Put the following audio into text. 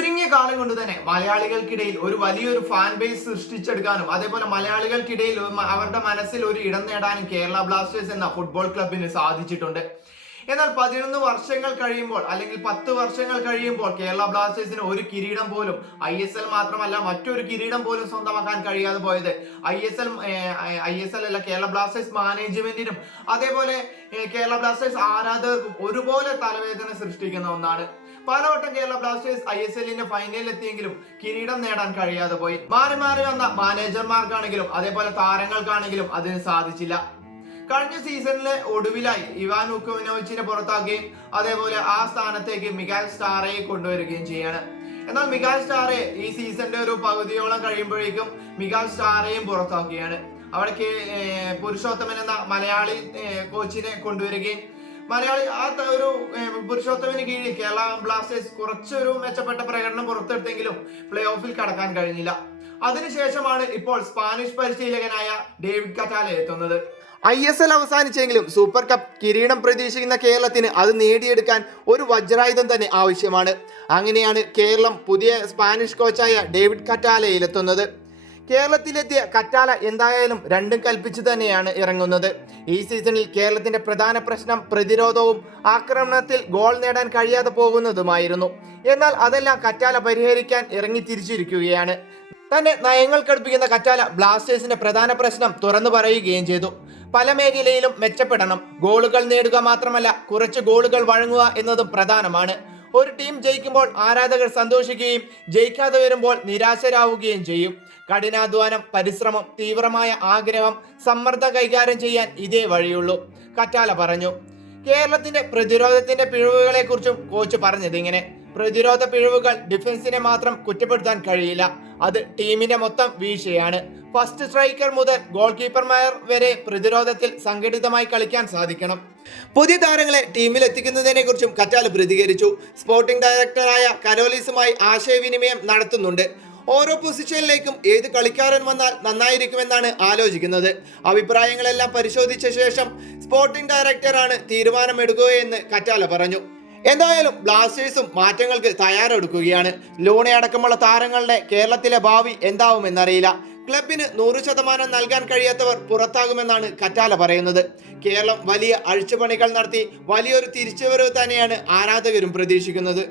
ചുരുങ്ങിയ കാലം കൊണ്ട് തന്നെ മലയാളികൾക്കിടയിൽ ഒരു വലിയൊരു ഫാൻ ബേസ് സൃഷ്ടിച്ചെടുക്കാനും അതേപോലെ മലയാളികൾക്കിടയിൽ അവരുടെ മനസ്സിൽ ഒരു ഇടം നേടാനും കേരള ബ്ലാസ്റ്റേഴ്സ് എന്ന ഫുട്ബോൾ ക്ലബിന് സാധിച്ചിട്ടുണ്ട്. എന്നാൽ 11 വർഷങ്ങൾ കഴിയുമ്പോൾ അല്ലെങ്കിൽ 10 വർഷങ്ങൾ കഴിയുമ്പോൾ കേരള ബ്ലാസ്റ്റേഴ്സിന് ഒരു കിരീടം പോലും ISL മാത്രമല്ല മറ്റൊരു കിരീടം പോലും സ്വന്തമാക്കാൻ കഴിയാതെ പോയത് ISL അല്ല കേരള ബ്ലാസ്റ്റേഴ്സ് മാനേജ്മെന്റിനും അതേപോലെ കേരള ബ്ലാസ്റ്റേഴ്സ് ആരാധകർക്കും ഒരുപോലെ തലവേദന സൃഷ്ടിക്കുന്ന ഒന്നാണ്. പലവട്ടം കേരള ബ്ലാസ്റ്റേഴ്സ് ISLന്റെ ഫൈനലിൽ എത്തിയെങ്കിലും കിരീടം നേടാൻ കഴിയാതെ പോയി. മാറി മാറി വന്ന മാനേജർമാർക്കാണെങ്കിലും അതേപോലെ താരങ്ങൾക്കാണെങ്കിലും അതിന് സാധിച്ചില്ല. കഴിഞ്ഞ സീസണിലെ ഒടുവിലായി ഇവാൻ വുക്കോവിനോവിച്ചിനെ പുറത്താക്കുകയും അതേപോലെ ആ സ്ഥാനത്തേക്ക് മിഗാൽ സ്റ്റാറയെ കൊണ്ടുവരികയും ചെയ്യാണ്. എന്നാൽ മിഗാൽ സ്റ്റാറെ ഈ സീസണിന്റെ ഒരു പകുതിയോളം കഴിയുമ്പോഴേക്കും മിഗാൽ സ്റ്റാറയും പുറത്താക്കുകയാണ്. അവിടേക്ക് പുരുഷോത്തമൻ എന്ന മലയാളി കോച്ചിനെ കൊണ്ടുവരികയും മലയാളി ആ ഒരു പുരുഷോത്തമന് കീഴിൽ കേരള ബ്ലാസ്റ്റേഴ്സ് കുറച്ചൊരു മെച്ചപ്പെട്ട പ്രകടനം പുറത്തെടുത്തെങ്കിലും പ്ലേ ഓഫിൽ കടക്കാൻ കഴിഞ്ഞില്ല. അതിനുശേഷമാണ് ഇപ്പോൾ സ്പാനിഷ് പരിശീലകനായ ഡേവിഡ് കറ്റാല എത്തുന്നത്. ISL അവസാനിച്ചെങ്കിലും സൂപ്പർ കപ്പ് കിരീടം പ്രതീക്ഷിക്കുന്ന കേരളത്തിന് അത് നേടിയെടുക്കാൻ ഒരു വജ്രായുധം തന്നെ ആവശ്യമാണ്. അങ്ങനെയാണ് കേരളം പുതിയ സ്പാനിഷ് കോച്ചായ ഡേവിഡ് കറ്റാലയിലെത്തുന്നത്. കേരളത്തിലെത്തിയ കറ്റാല എന്തായാലും രണ്ടും കൽപ്പിച്ചു തന്നെയാണ് ഇറങ്ങുന്നത്. ഈ സീസണിൽ കേരളത്തിന്റെ പ്രധാന പ്രശ്നം പ്രതിരോധവും ആക്രമണത്തിൽ ഗോൾ നേടാൻ കഴിയാതെ പോകുന്നതുമായിരുന്നു. എന്നാൽ അതെല്ലാം കറ്റാല പരിഹരിക്കാൻ ഇറങ്ങി തിരിച്ചിരിക്കുകയാണ്. തന്റെ നയങ്ങൾ കടുപ്പിക്കുന്ന കറ്റാല ബ്ലാസ്റ്റേഴ്സിന്റെ പ്രധാന പ്രശ്നം തുറന്നു പറയുകയും ചെയ്തു. പല മേഖലയിലും മെച്ചപ്പെടണം. ഗോളുകൾ നേടുക മാത്രമല്ല കുറച്ച് ഗോളുകൾ വഴങ്ങുക എന്നതും പ്രധാനമാണ്. ഒരു ടീം ജയിക്കുമ്പോൾ ആരാധകർ സന്തോഷിക്കുകയും ജയിക്കാതെ വരുമ്പോൾ നിരാശരാവുകയും ചെയ്യും. കഠിനാധ്വാനം, പരിശ്രമം, തീവ്രമായ ആഗ്രഹം, സമ്മർദ്ദം കൈകാര്യം ചെയ്യാൻ ഇതേ വഴിയുള്ളൂ, കറ്റാല പറഞ്ഞു. കേരളത്തിന്റെ പ്രതിരോധത്തിന്റെ പിഴവുകളെ കുറിച്ചും കോച്ച് പറഞ്ഞത് ഇങ്ങനെ: പ്രതിരോധ പിഴവുകൾ ഡിഫൻസിനെ മാത്രം കുറ്റപ്പെടുത്താൻ കഴിയില്ല, അത് ടീമിന്റെ മൊത്തം വീഴ്ചയാണ്. ഫസ്റ്റ് സ്ട്രൈക്കർ മുതൽ ഗോൾ കീപ്പർമാർ വരെ പ്രതിരോധത്തിൽ സംഘടിതമായി കളിക്കാൻ സാധിക്കണം. പുതിയ താരങ്ങളെ ടീമിൽ എത്തിക്കുന്നതിനെ കുറിച്ചും കറ്റാല പ്രതികരിച്ചു. സ്പോർട്ടിംഗ് ഡയറക്ടറായ കരോലിസുമായി ആശയവിനിമയം നടത്തുന്നുണ്ട്. ഓരോ പൊസിഷനിലേക്കും ഏത് കളിക്കാരൻ വന്നാൽ നന്നായിരിക്കുമെന്നാണ് ആലോചിക്കുന്നത്. അഭിപ്രായങ്ങളെല്ലാം പരിശോധിച്ച ശേഷം സ്പോർട്ടിംഗ് ഡയറക്ടറാണ് തീരുമാനമെടുക്കുകയെന്ന് കറ്റാല പറഞ്ഞു. എന്തായാലും ബ്ലാസ്റ്റേഴ്സും മാറ്റങ്ങൾക്ക് തയ്യാറെടുക്കുകയാണ്. ലൂണെ അടക്കമുള്ള താരങ്ങളുടെ കേരളത്തിലെ ഭാവി എന്താവുമെന്നറിയില്ല. ക്ലബിന് 100% നൽകാൻ കഴിയാത്തവർ പുറത്താകുമെന്നാണ് കറ്റാല പറയുന്നത്. കേരളം വലിയ അഴിച്ചുപണികൾ നടത്തി വലിയൊരു തിരിച്ചുവരവ് തന്നെയാണ് ആരാധകരും പ്രതീക്ഷിക്കുന്നത്.